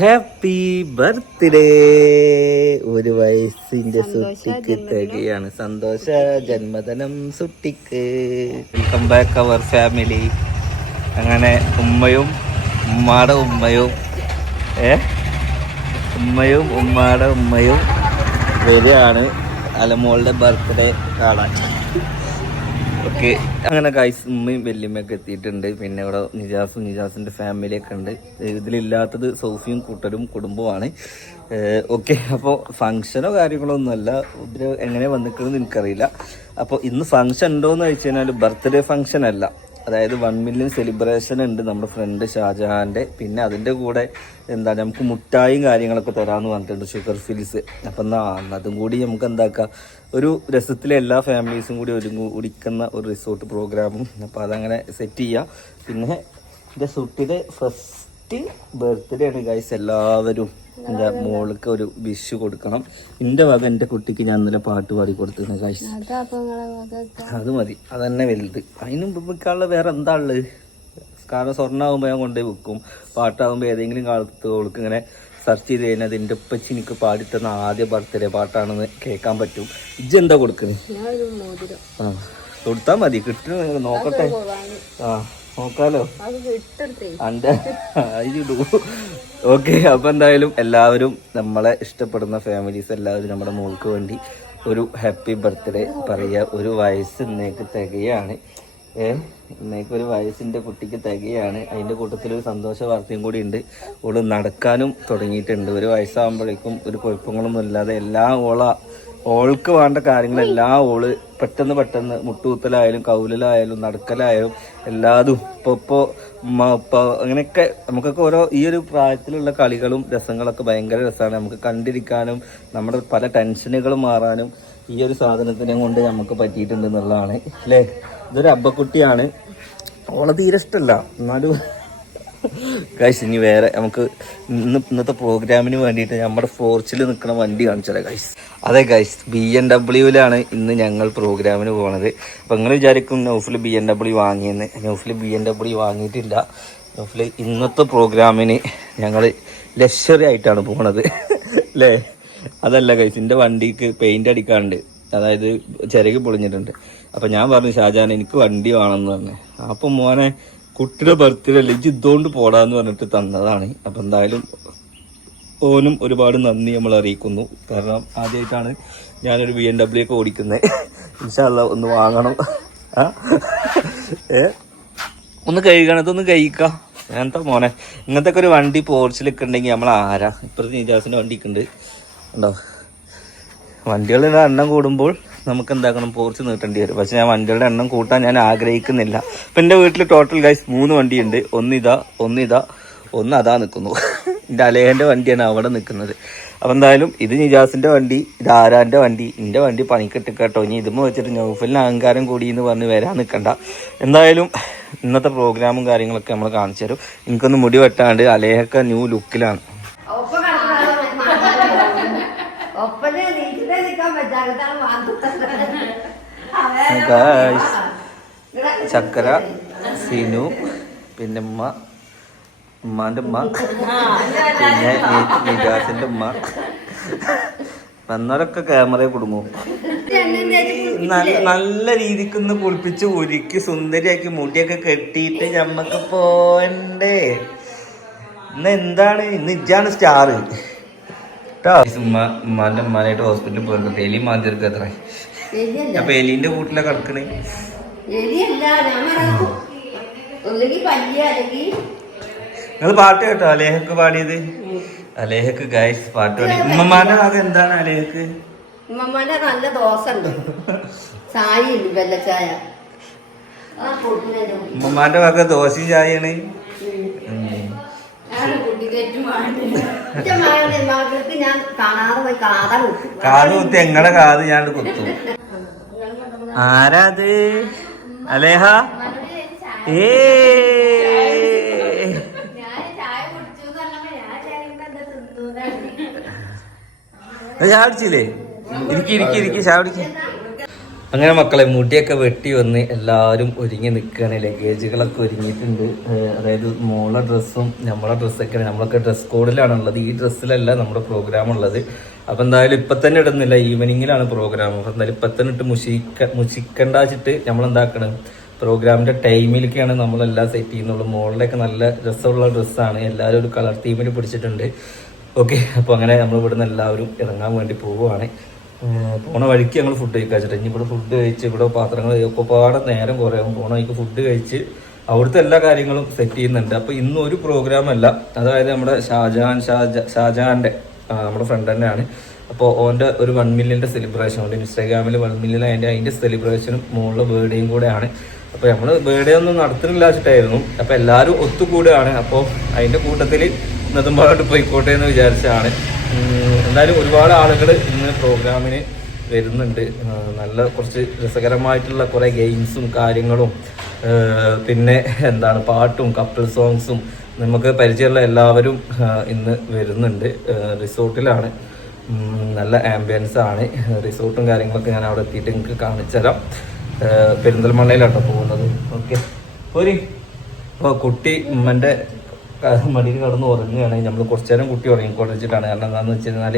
Happy birthday ഒരു വയസ്സിന്റെ സുട്ടിക്ക് തികയാണ്. സന്തോഷ ജന്മദിനം സുട്ടിക്ക്. വെൽക്കം ബാക്ക് അവർ ഫാമിലി അങ്ങനെ ഉമ്മയും ഉമ്മാടെ ഉമ്മയും. ഏ? ഉമ്മയും ഉമ്മാടെ ഉമ്മയും വരികയാണ്. അലമോളുടെ ബർത്ത്ഡേ കാണാൻ. ഓക്കെ അങ്ങനെ ഗൈസ് ഉമ്മയും വല്യമ്മയൊക്കെ എത്തിയിട്ടുണ്ട്. പിന്നെ ഇവിടെ നിജാസും നിജാസിന്റെ ഫാമിലിയൊക്കെ ഉണ്ട്. ഇതിലില്ലാത്തത് സോഫിയും കൂട്ടരും കുടുംബമാണ് ഓക്കെ അപ്പോൾ ഫംഗ്ഷനോ കാര്യങ്ങളോ ഒന്നുമല്ല ഇതിൽ എങ്ങനെ വന്നിക്കുന്നത് എനിക്കറിയില്ല. അപ്പോൾ ഇന്ന് ഫംഗ്ഷൻ ഉണ്ടോയെന്ന് വെച്ച് കഴിഞ്ഞാൽ ബർത്ത്ഡേ ഫംഗ്ഷൻ അല്ല. അതായത് വൺ മില്യൺ സെലിബ്രേഷൻ ഉണ്ട് നമ്മുടെ ഫ്രണ്ട് ഷാജഹാന്റെ പിന്നെ അതിന്റെ കൂടെ എന്താ നമുക്ക് മുട്ടായും കാര്യങ്ങളൊക്കെ തരാമെന്ന് പറഞ്ഞിട്ടുണ്ട് ഷുഗർ ഫിൽസ് അപ്പം എന്നാ അതും കൂടി നമുക്ക് എന്താക്കാം? ഒരു രസത്തിലെ എല്ലാ ഫാമിലീസും കൂടി ഒരു ഉടിക്കുന്ന ഒരു റിസോർട്ട് പ്രോഗ്രാമും അപ്പോൾ അതങ്ങനെ സെറ്റ് ചെയ്യുക പിന്നെ എന്റെ സുട്ടിയുടെ ഫസ്റ്റ് ബർത്ത്ഡേ ആണ് ഗൈസ് എല്ലാവരും. എന്റെ മോൾക്ക് ഒരു വിഷ് കൊടുക്കണം. എന്റെ വക എന്റെ കുട്ടിക്ക് ഞാൻ ഇന്നലെ പാട്ട് പാടി കൊടുത്തിരുന്നു കാശ് അത് മതി. അതന്നെ വലുത്. അതിന് മുമ്പിക്കാനുള്ള വേറെ എന്താ ഉള്ളത് കാരണം സ്വർണമാകുമ്പോൾ ഞാൻ കൊണ്ടുപോയി വെക്കും. പാട്ടാകുമ്പോൾ ഏതെങ്കിലും കാലത്ത് ഓൾക്ക് ഇങ്ങനെ സെർച്ച് ചെയ്ത് കഴിഞ്ഞാൽ അതിന്റെ ഉപ്പച്ചി എനിക്ക് പാടിത്തന്ന ആദ്യ ബർത്ത്ഡേ പാട്ടാണെന്ന് കേൾക്കാൻ പറ്റും. ഇജ്ജ് എന്താ കൊടുക്കുന്നത് ആ കൊടുത്താൽ മതി. കിട്ടുന്ന നോക്കട്ടെ. ആ. നോക്കാലോ. അന്റെ ഓക്കെ അപ്പൊ എന്തായാലും എല്ലാവരും നമ്മളെ ഇഷ്ടപ്പെടുന്ന ഫാമിലീസ് എല്ലാവരും നമ്മുടെ മോൾക്ക് വേണ്ടി ഒരു ഹാപ്പി ബർത്ത്ഡേ പറയുക. ഒരു വയസ്സ് ഇന്നേക്ക് തികയാണ്. ഏ ഇന്നേക്ക് ഒരു വയസ്സിന്റെ കുട്ടിക്ക് തികയാണ്. അതിന്റെ കൂട്ടത്തിൽ ഒരു സന്തോഷ വാർത്തയും കൂടി ഉണ്ട്. ഓൾ നടക്കാനും തുടങ്ങിയിട്ടുണ്ട്. ഒരു വയസ്സാകുമ്പോഴേക്കും ഒരു കുഴപ്പങ്ങളൊന്നും ഇല്ലാതെ എല്ലാം ഓള ഓൾക്ക് വേണ്ട കാര്യങ്ങളെല്ലാം ഓൾ പെട്ടെന്ന് പെട്ടെന്ന് മുട്ടുകുത്തലായാലും കൗലിലായാലും നടക്കലായാലും എല്ലാതും ഇപ്പൊ ഇപ്പോ ഉമ്മ ഉപ്പ അങ്ങനെയൊക്കെ നമുക്കൊക്കെ ഓരോ ഈ ഒരു പ്രായത്തിലുള്ള കളികളും രസങ്ങളൊക്കെ ഭയങ്കര രസമാണ് നമുക്ക് കണ്ടിരിക്കാനും നമ്മുടെ പല ടെൻഷനുകളും മാറാനും ഈ ഒരു സാധനത്തിനെ കൊണ്ട് നമുക്ക് പറ്റിയിട്ടുണ്ട് എന്നുള്ളതാണ്. അല്ലേ ഇതൊരു അബ്ബക്കുട്ടിയാണ്. ഓളെ തീരെ ഇഷ്ടമല്ല എന്നാലും ഗൈസ് ഇനി വേറെ നമുക്ക് ഇന്ന് ഇന്നത്തെ പ്രോഗ്രാമിന് വേണ്ടിയിട്ട് നമ്മുടെ ഫോർച്ചിൽ നിൽക്കുന്ന വണ്ടി കാണിച്ചാലേ ഗൈസ് അതെ ഗൈസ് ബി എൻ ഡബ്ല്യുവിലാണ് ഇന്ന് ഞങ്ങൾ പ്രോഗ്രാമിന് പോണത്. അപ്പം നിങ്ങൾ വിചാരിക്കും നൗഫിൽ ബി എൻ ഡബ്ല്യു വാങ്ങിയെന്ന്. നൗഫിൽ ബി എൻ ഡബ്ല്യു വാങ്ങിയിട്ടില്ല. നൗഫിൽ ഇന്നത്തെ പ്രോഗ്രാമിന് ഞങ്ങൾ ലക്ഷറി ആയിട്ടാണ് പോണത്. അല്ലേ അതല്ല ഗൈസ് എന്റെ വണ്ടിക്ക് പെയിന്റ് അടിക്കാണ്ട് അതായത് ചിരകി പൊളിഞ്ഞിട്ടുണ്ട്. അപ്പം ഞാൻ പറഞ്ഞു ഷാജാൻ എനിക്ക് വണ്ടി വേണമെന്ന് പറഞ്ഞു. അപ്പം മോനെ കുട്ടിയുടെ ബർത്ത്ഡേ അല്ലേ ഇജ്ജ് ഇതുകൊണ്ട് പോടാന്ന് പറഞ്ഞിട്ട് തന്നതാണ്. അപ്പം എന്തായാലും ഓനും ഒരുപാട് നന്ദി നമ്മൾ അറിയിക്കുന്നു. കാരണം ആദ്യമായിട്ടാണ് ഞാനൊരു ബി എം ഡബ്ല്യു ഒക്കെ ഓടിക്കുന്നത് ഇൻഷാല്ല ഒന്ന് വാങ്ങണം. ഏ? ഒന്ന് കഴുകണതൊന്ന് കഴിക്കാം. അങ്ങനത്തെ മോനെ? ഇങ്ങനത്തെ ഒക്കെ ഒരു വണ്ടി പോർച്ചിലൊക്കെ ഉണ്ടെങ്കിൽ നമ്മൾ ആരാ? ഇപ്പോഴത്തെ നിജാസിന്റെ വണ്ടി ഉണ്ട് ഉണ്ടോ വണ്ടികളുടെ എണ്ണം കൂടുമ്പോൾ നമുക്ക് എന്താക്കണം പോർച്ച് നീട്ടേണ്ടി വരും. പക്ഷെ ഞാൻ വണ്ടികളുടെ എണ്ണം കൂട്ടാൻ ഞാൻ ആഗ്രഹിക്കുന്നില്ല. ഇപ്പം എന്റെ വീട്ടിൽ ടോട്ടൽ ഗൈസ് മൂന്ന് വണ്ടിയുണ്ട്. ഒന്നിതാ ഒന്നിതാ ഒന്ന് അതാ നിൽക്കുന്നു എന്റെ അലേഹന്റെ വണ്ടിയാണ് അവിടെ നിൽക്കുന്നത് അപ്പം എന്തായാലും ഇത് നിജാസിന്റെ വണ്ടി ഇത് ആരാന്റെ വണ്ടി എന്റെ വണ്ടി പണിക്കിട്ട് കേട്ടോ. ഇനി ഇതുമ്പോൾ വെച്ചിട്ട് നൗഫലിന് അഹങ്കാരം കൂടി എന്ന് പറഞ്ഞ് വരാൻ നിൽക്കണ്ട എന്തായാലും ഇന്നത്തെ പ്രോഗ്രാമും കാര്യങ്ങളൊക്കെ നമ്മൾ കാണിച്ചു തരും. എനിക്കൊന്ന് മുടി വെട്ടാണ്ട് അലേഹക്ക ന്യൂ ലുക്കിലാണ് ഗായ്സ് ചക്കര സിനു പിന്നെ ഉമ്മ. ഉമ്മാന്റെ ഉമ്മ. പിന്നെ നിജാസിന്റെ ഉമ്മ. വന്നവരൊക്കെ ക്യാമറയെ കുടുങ്ങും. നല്ല രീതിക്ക് ഒന്ന് കുളിപ്പിച്ച് ഒരുക്കി സുന്ദരിയാക്കി മുടിയൊക്കെ കെട്ടിയിട്ട് ഞമ്മക്ക് പോണ്ടേ ഇന്ന് എന്താണ്? ഇന്ന് ഇജാണ് സ്റ്റാർ കേട്ടോ ഉമ്മ ഉമ്മാന്റെ ഉമ്മാനായിട്ട് ഹോസ്പിറ്റലിൽ പോയിരുന്നു എലി മാതിർക്ക് എത്ര. അപ്പൊ എലിന്റെ കൂട്ടിലെ കിടക്കണേ എലിയല്ല ഞാൻ പറഞ്ഞു ഒന്നുകിൽ പല്ലിയ അല്ലെങ്കിൽ നിങ്ങൾ പാട്ട് കേട്ടോ അലേഹക്ക് പാടിയത്. അലേഹക്ക് ഗൈസ് പാട്ട് പാടി. ഉമ്മമാന്റെ ഭാഗം എന്താണ് അലേഹക്ക്? ഉമ്മമാന്റെ നല്ല ദോശ ഉണ്ട് ചായ. ഉണ്ട് പൊട്ടിനെ ഉമ്മമാന്റെ ഭാഗം ദോശയും ചായയാണ്. കാതാ കുത്തി. കാത് കുത്തി എങ്ങടെ കാത് ഞാൻ കുത്തു. ആരാത്? അലേഹ? ഏ. ചാടിച്ചില്ലേ ഇരിക്കി ഇരിക്കി ഇരിക്കി ചാടിക്ക് അങ്ങനെ മക്കളെ മുടിയൊക്കെ വെട്ടി വന്ന് എല്ലാവരും ഒരുങ്ങി നിൽക്കുകയാണ് ലഗേജുകളൊക്കെ ഒരുങ്ങിയിട്ടുണ്ട്. അതായത് മോളെ ഡ്രസ്സും നമ്മളെ ഡ്രസ്സൊക്കെയാണ് നമ്മളൊക്കെ ഡ്രസ് കോഡിലാണുള്ളത് ഈ ഡ്രസ്സിലല്ല നമ്മുടെ പ്രോഗ്രാം ഉള്ളത്. അപ്പം എന്തായാലും ഇപ്പം തന്നെ ഇടുന്നില്ല. ഈവനിങ്ങിലാണ് പ്രോഗ്രാം അപ്പം എന്തായാലും ഇപ്പം തന്നെ ഇട്ട് മുഷിക്ക മുഷിക്കണ്ടാച്ചിട്ട് നമ്മൾ എന്താക്കണം പ്രോഗ്രാമിന്റെ ടൈമിലൊക്കെയാണ് നമ്മളെല്ലാം സെറ്റ് ചെയ്യുന്നുള്ളൂ. മോളിലൊക്കെ നല്ല രസമുള്ള ഡ്രസ്സാണ് എല്ലാവരും ഒരു കളർ തീമിൽ പിടിച്ചിട്ടുണ്ട്. ഓക്കെ അപ്പോൾ അങ്ങനെ നമ്മൾ ഇവിടുന്ന് എല്ലാവരും ഇറങ്ങാൻ വേണ്ടി പോവുകയാണ്. പോണ വഴിക്ക് ഞങ്ങൾ ഫുഡ് കഴിക്കാച്ചിട്ട്. ഇനി ഇവിടെ ഫുഡ് കഴിച്ച് ഇവിടെ പാത്രങ്ങൾ ഒക്കെ പാടെ നേരം കുറയാവും പോണ വഴിക്ക് ഫുഡ് കഴിച്ച് അവിടുത്തെ എല്ലാ കാര്യങ്ങളും സെറ്റ് ചെയ്യുന്നുണ്ട്. അപ്പോൾ ഇന്ന് ഒരു പ്രോഗ്രാം അല്ല. അതായത് നമ്മുടെ ഷാജഹാൻ ഷാജ ഷാജഹാന്റെ നമ്മുടെ ഫ്രണ്ട് തന്നെയാണ്. അപ്പോൾ ഓന്റെ ഒരു വൺ മില്യന്റെ സെലിബ്രേഷൻ ഉണ്ട്. ഇൻസ്റ്റാഗ്രാമിൽ വൺ മില്യൻ അതിന്റെ അതിന്റെ സെലിബ്രേഷനും മുകളിലെ ബേർഡേയും കൂടെയാണ്. അപ്പോൾ നമ്മൾ ബേർഡേ ഒന്നും നടത്തുന്നില്ല വെച്ചിട്ടായിരുന്നു അപ്പോൾ എല്ലാവരും ഒത്തുകൂടുകയാണ് അപ്പോൾ അതിന്റെ കൂട്ടത്തിൽ നെതുമ്പാടോട്ട് പോയിക്കോട്ടെ എന്ന് വിചാരിച്ചാണ് എന്തായാലും ഒരുപാട് ആളുകൾ ഇന്ന് പ്രോഗ്രാമിന് വരുന്നുണ്ട്. നല്ല കുറച്ച് രസകരമായിട്ടുള്ള കുറേ ഗെയിംസും കാര്യങ്ങളും പിന്നെ എന്താണ് പാട്ടും കപ്പിൾ സോങ്സും നമുക്ക് പരിചയമുള്ള എല്ലാവരും ഇന്ന് വരുന്നുണ്ട്. റിസോർട്ടിലാണ്. നല്ല ആംബിയൻസ് ആണ്. റിസോർട്ടും കാര്യങ്ങളൊക്കെ ഞാൻ അവിടെ എത്തിയിട്ട് നിങ്ങൾക്ക് കാണിച്ചുതരാം പെരിന്തൽമണ്ണയിലാണ് പോകുന്നത്. ഓക്കെ. ഒരു കുട്ടി ഉമ്മന്റെ മടിയിൽ കിടന്ന് ഉറങ്ങുകയാണെങ്കിൽ നമ്മൾ കുറച്ച് നേരം കുട്ടി ഉറങ്ങിക്കൊണ്ടിരിച്ചിട്ടാണ് കാരണം എന്താണെന്ന് വെച്ച് കഴിഞ്ഞാൽ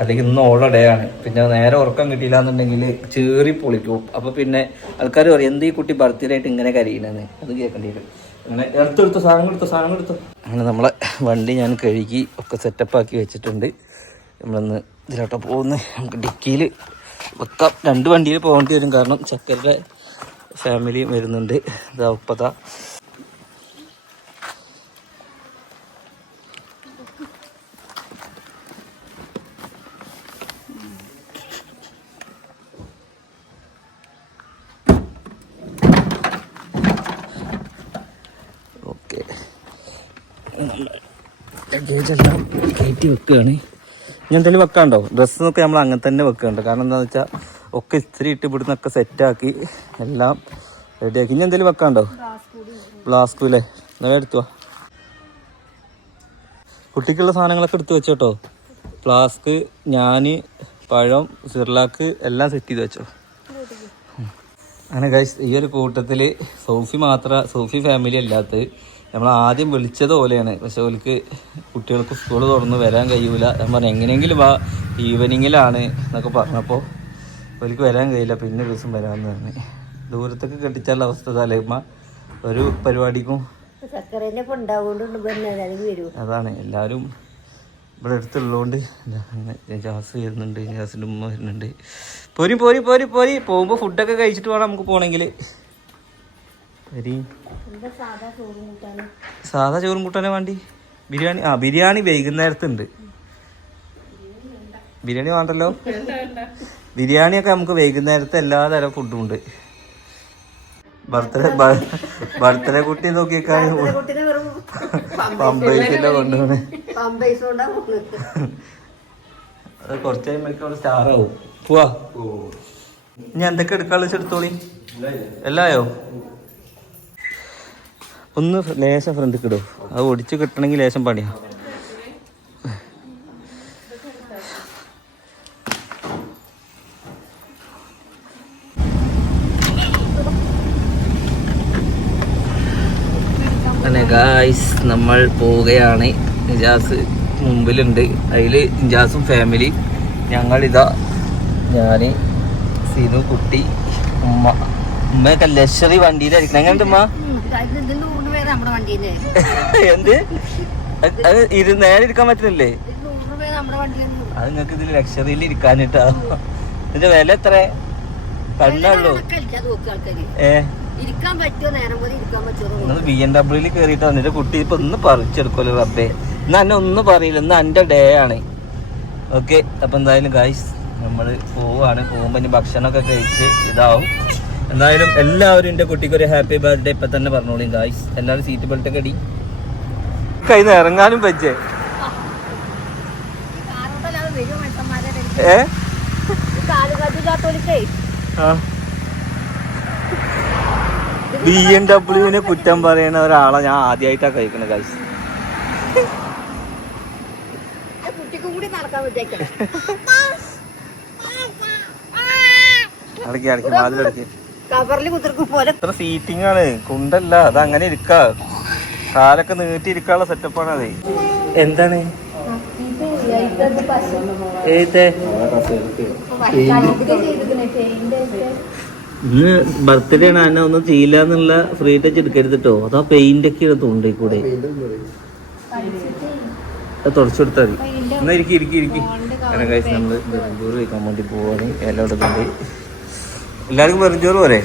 അല്ലെങ്കിൽ ഇന്ന് ഓള ഡേ ആണ്. പിന്നെ നേരെ ഉറക്കം കിട്ടിയില്ല എന്നുണ്ടെങ്കിൽ ചേറി പൊളിക്കും. അപ്പോൾ പിന്നെ ആൾക്കാർ പറയും എന്ത് ഈ കുട്ടി ബർത്ത്ഡേ ആയിട്ട് ഇങ്ങനെ കരയണെന്ന് അത് കേൾക്കേണ്ടി വരും. അങ്ങനെ എടുത്തെടുത്തു സാധനങ്ങൾ എടുത്തു സാധനങ്ങൾ എടുത്തു. അങ്ങനെ നമ്മളെ വണ്ടി ഞാൻ കഴുകി ഒക്കെ സെറ്റപ്പ് ആക്കി വെച്ചിട്ടുണ്ട്. നമ്മളിന്ന് ഇതിലോട്ട് പോകുന്നത് നമുക്ക് ഡിക്കിയിൽ വെക്കാം. രണ്ട് വണ്ടിയിൽ പോകേണ്ടി വരും. കാരണം ചക്കരുടെ ഫാമിലിയും വരുന്നുണ്ട്. ഇതാ ഉപ്പതാ. ലഗേജ് എല്ലാം കയറ്റി വെക്കുകയാണ്. ഇനി എന്തെങ്കിലും വെക്കാണ്ടോ ഡ്രസ്സൊക്കെ നമ്മൾ അങ്ങനെ തന്നെ വെക്കുന്നുണ്ട്. കാരണം എന്താണെന്ന് വെച്ചാൽ ഒക്കെ ഇസ്തിരി ഇട്ട് ഇവിടുന്ന് ഒക്കെ സെറ്റാക്കി എല്ലാം റെഡിയാക്കി ഇനി എന്തെങ്കിലും വെക്കാണ്ടോ ഫ്ലാസ്കു അല്ലേ എന്നാ എടുത്തു. കുട്ടിക്കുള്ള സാധനങ്ങളൊക്കെ എടുത്തു വെച്ചോട്ടോ ഫ്ലാസ്ക് ഞാൻ പഴം സിർലാക്ക് എല്ലാം സെറ്റ് ചെയ്ത് വെച്ചോ. അങ്ങനെ ഈ ഒരു കൂട്ടത്തിൽ സോഫി മാത്ര സോഫി ഫാമിലി അല്ലാത്തത്. നമ്മൾ ആദ്യം വിളിച്ചത് പോലെയാണ് പക്ഷെ ഓൽക്ക് കുട്ടികൾക്ക് സ്കൂൾ തുറന്ന് വരാൻ കഴിയൂല. ഞാൻ പറഞ്ഞു എങ്ങനെയെങ്കിലും വാ ഈവനിങ്ങിലാണ് എന്നൊക്കെ പറഞ്ഞപ്പോൾ ഓൽക്ക് വരാൻ കഴിയില്ല. പിന്നെ ദിവസം വരാമെന്ന് പറഞ്ഞു. ദൂരത്തൊക്കെ കെട്ടിച്ചാലുള്ള അവസ്ഥ തലേമ്മ ഒരു പരിപാടിക്കും അതാണ്. എല്ലാവരും ഇവിടെ അടുത്തുള്ളതുകൊണ്ട് ജാസ് വരുന്നുണ്ട് ജാസിന്റെ ഉമ്മ വരുന്നുണ്ട്. പോരി പോരി പോരി പോരി. പോകുമ്പോൾ ഫുഡൊക്കെ കഴിച്ചിട്ട് വേണം നമുക്ക് പോകണമെങ്കിൽ വരി സാധാ ചോറും കൂട്ടാനെ? വേണ്ടി? ബിരിയാണി ആ ബിരിയാണി വൈകുന്നേരത്തുണ്ട്. ബിരിയാണി വേണ്ടല്ലോ? ബിരിയാണിയൊക്കെ നമുക്ക് വൈകുന്നേരത്തെ എല്ലാ തരം ഫുഡും ഉണ്ട്. ബർത്ത്ഡേ ബർത്ത്ഡേ കുട്ടി നോക്കിയേക്കാണ്. വെറും പമ്പൈസിന്റെ കൊണ്ടുപോണേ അത് കുറച്ച് കഴിയുമ്പോഴേക്കും സ്റ്റാർ ആവും പോവാ. ഇനി എന്തൊക്കെ എടുക്കാനുള്ള വെച്ചെടുത്തോളി എല്ലായോ? ഒന്ന് ലേശം ഫ്രണ്ട് കിടും അത് ഒടിച്ച് കിട്ടണമെങ്കിൽ ലേശം പണിയാ. ഗായ്സ് നമ്മൾ പോവുകയാണ്. ഇജാസ് മുമ്പിലുണ്ട്. അതിൽ ഇജാസും ഫാമിലി ഞങ്ങളിതാ ഞാൻ സിനു കുട്ടി ഉമ്മ. ഉമ്മയൊക്കെ ലക്ഷറി വണ്ടിയിലായിരിക്കണം. എങ്ങനെയുണ്ട് ഉമ്മ? നമ്മുടെ വണ്ടിയില്ലേ എന്ത്? അത് അത് നേരെ ഇരിക്കാൻ ഇത് വണ്ടിയിൽ അത് നിങ്ങൾക്ക് ഇതിൽ ലക്ഷറിയിൽ ഇരിക്കാനിട്ടാ. ഇതിന്റെ വില എത്ര കണ്ണുള്ളൂ ഏ? നിങ്ങൾ ബി എം ഡബ്ല്യൂൽ കയറിയിട്ട് വന്നിട്ട് കുട്ടി ഇപ്പൊ ഒന്ന് പറിച്ചെടുക്കുമല്ലോ റബ്ബേ. ഇന്ന് എന്നെ ഒന്നും പറയില്ല. ഇന്ന് എന്റെ ഡേ ആണ്. ഓക്കെ അപ്പൊ എന്തായാലും ഗായ്സ് നമ്മൾ പോവാണ്. പോകുമ്പോ ഇനി ഭക്ഷണമൊക്കെ കഴിച്ച് ഇതാവും. എന്തായാലും എല്ലാവരും എന്റെ കുട്ടിക്ക് ഒരു ഹാപ്പി ബർത്ത്ഡേ ഇപ്പൊ തന്നെ പറഞ്ഞോളൂ ഗായ്സ് എല്ലാവരും സീറ്റ് ബെൽറ്റ് ഒക്കെ അടി കയ്യിൽ ഇറങ്ങാനും പറ്റേ ഏ? ബി എം ഡബ്ല്യുവിനെ കുറ്റം പറയുന്ന ഒരാളെ ഞാൻ ആദ്യമായിട്ടാ കഴിക്കുന്നത് ഗായ്സ് കുട്ടിക്കും കൂടി നടക്കാൻ പറ്റേക്കാം അടക്കി അടക്കി വാതിലടക്കി കവറിൽ പോലെ. സീറ്റിംഗ് ആണ്. കുണ്ടല്ല. അത് അങ്ങനെ ഇരിക്കാ. കാലൊക്കെ നീട്ടി ഇരിക്കാനുള്ള സെറ്റപ്പാണ് അതെ. എന്താണ്? ഇന്ന് ബർത്ത്ഡേ ആണ്. അന്നെ ഒന്നും ചെയ്യില്ല എന്നുള്ള ഫ്രീ ടച്ച് എടുക്കരുത് കേട്ടോ അതാ പെയിന്റ് ഒക്കെ തോണ്ടി കൂടെ. അത് തുടച്ചു കൊടുത്താൽ മതി. എന്നാ ഇരിക്കി ഇരിക്കി ഇരിക്കി. കാരണം കഴിച്ച് നമ്മൾ ബാംഗ്ലൂർ വയ്ക്കാൻ വേണ്ടി പോവാണ്. എല്ലാം ഇടുന്നുണ്ട് എല്ലാവർക്കും വെറുംചോറ് പോരെ?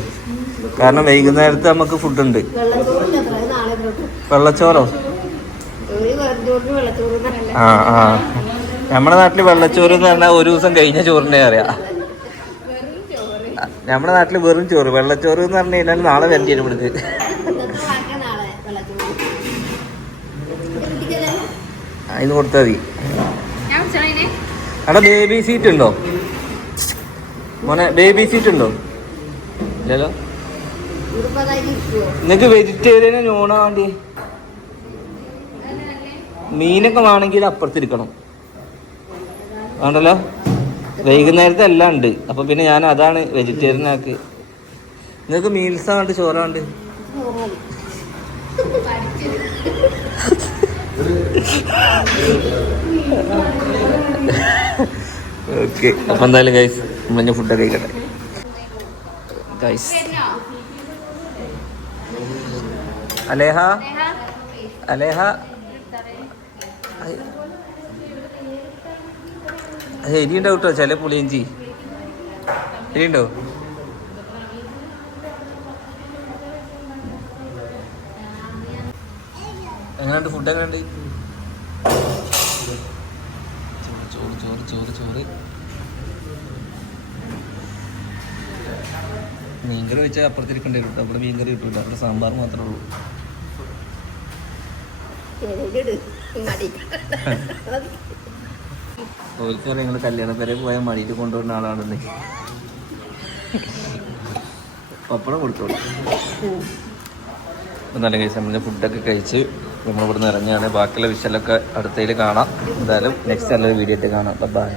കാരണം വൈകുന്നേരത്ത് നമുക്ക് ഫുഡ് ഉണ്ട് വെള്ളച്ചോറോ? ആ ആ. നമ്മുടെ നാട്ടിൽ വെള്ളച്ചോറ് എന്ന് പറഞ്ഞാൽ ഒരു ദിവസം കഴിഞ്ഞ ചോറിന്റെ അറിയാം നമ്മുടെ നാട്ടിൽ വെറും ചോറ്. വെള്ളച്ചോറ് എന്ന് പറഞ്ഞു കഴിഞ്ഞാൽ നാളെ വരണ്ടി വരും ഇവിടുത്തെ അതിന് കൊടുത്താൽ മതി. അവിടെ ബേബി സീറ്റ് ഉണ്ടോ മോനെ ബേബി സീറ്റ് ഉണ്ടോ ഇല്ലല്ലോ. നിങ്ങക്ക് വെജിറ്റേറിയന് നോണാ വേണ്ടി? മീനൊക്കെ വേണമെങ്കിൽ അപ്പുറത്തിരിക്കണം വേണ്ടല്ലോ? വൈകുന്നേരത്തെ എല്ലാം ഉണ്ട്. അപ്പൊ പിന്നെ ഞാൻ അതാണ് വെജിറ്റേറിയൻ ആക്കി. നിങ്ങൾക്ക് മീൽസാ വേണ്ട? ചോറ ഉണ്ട് ഓക്കെ അപ്പൊ എന്തായാലും ഗൈസ് നമ്മളഞ്ഞ ഫുഡൊക്കെ കഴിക്കട്ടെ. ഗൈസ് അലേഹ അലേഹ എരിയുണ്ടോ കേട്ടോ ചില പുളിയഞ്ചി. എരിയുണ്ടോ? എങ്ങനെയുണ്ട് ഫുഡ് എങ്ങനെയുണ്ട് ചോറ് ചോറ് ചോറ് ചോറ് ചോറ് മീൻകറി വെച്ചാൽ അപ്പുറത്തിരിക്കേണ്ടി വരും കേട്ടോ. അവിടെ മീൻകറി കിട്ടില്ല അവിടെ സാമ്പാർ മാത്രമേ ഉള്ളൂ. മടി ഓർക്കറിയാം നിങ്ങൾ കല്യാണ പേരെ പോയാൽ മടിയിട്ട് കൊണ്ടുവരുന്ന ആളാണെന്ന്. പപ്പടം കൊടുത്തോളൂ. നല്ല കഴിച്ച് നമ്മൾ ഫുഡൊക്കെ കഴിച്ച് നമ്മൾ നിന്ന് ഇറങ്ങിയാണ് ബാക്കിയുള്ള വിഷയമൊക്കെ അടുത്തതിൽ കാണാം. എന്തായാലും നെക്സ്റ്റ് നല്ലൊരു വീഡിയോ ആയിട്ട് കാണാം. ബൈ